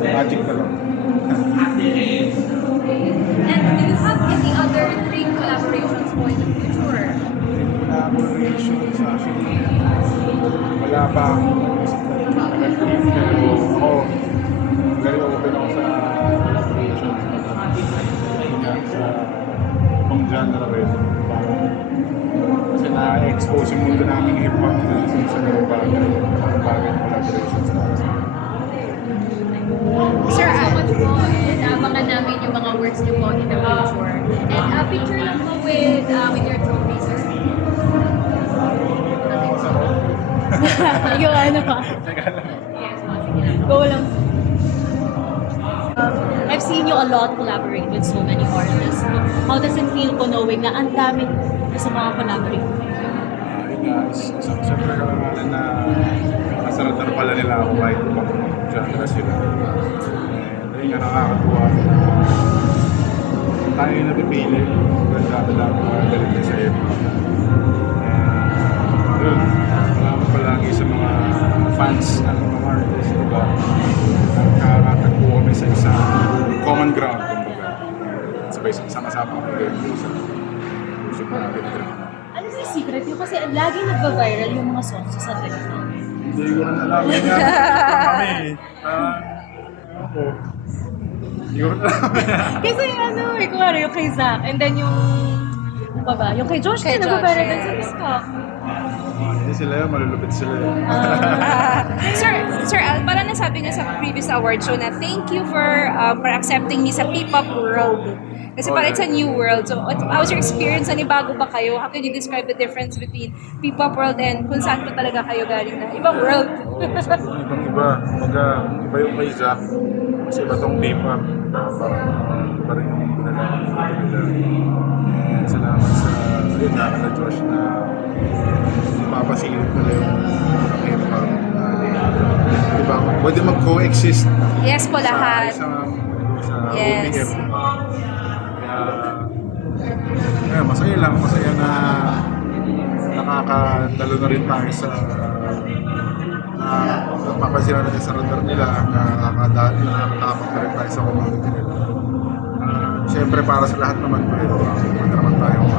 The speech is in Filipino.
Magic ka lang. And do you have any other dream collaborations po in the future? Collaborations actually, wala pa akong nag-team pero ako, very open ako sa collaborations. Sa pang genre rin. Kasi na-expose yung mundo namin hip-hop na sa mga bagay collaborations na. Sir, much po, and abangan namin yung mga works niyo po in the future. And a picture lang po with your trophy, sir. Yung ano pa? Yes, po, sige lang. Go lang. I've seen you a lot collaborate with so many artists. How does it feel po knowing na ang dami sa mga collaborate? Yun nga, siyempre kalangalan na nakasaratar pala nila ako kahit ibang genre sila. And ayun nga, nakakatuwa. Tayo yung napipili. Dami-dami mga galing sa hip-hop. And yun, salamat palagi sa mga fans ng mga artists. Diba? Nakakatagpo kami sa isang common ground. Sabay sama-sama kami ganyan sa music natin. Ano yung secret nyo? Kasi lagi nagva-viral yung mga songs sa TikTok. Hindi ko rin alam. Yun nga, kami. Ako. Hindi ko rin alam. Kasi ano, kung ano, yung kay Zach, and then yung, ano pa ba? Yung kay Josh, Kay na nagva-viral Josh, din sa TikTok. Hindi sila yun, malulupit sila yun. Sir Al, parang nasabi niya sa previous award show na thank you for accepting me sa P-pop world. Kasi parang it's a new world. So, how was your experience? Nanibago ba kayo? How can you describe the difference between P-pop world and kung saan po talaga kayo galing na ibang world? Ibang-iba. Kumbaga, iba yung kay Zach. Kasi iba tong P-pop. Parang iba rin yung pinag-aaral nila. And salamat sa, yun nga, na Josh na mapapasilip pala yung hip-hop. Diba? Pwede mag-coexist. Yes po lahat. Sa Yes. OPM. Kaya masaya lang, masaya na nakakatalo na rin tayo sa mapapansin natin sa radar nila, nakakatapag na rin tayo sa community nila. Siyempre para sa lahat naman, pero naman tayong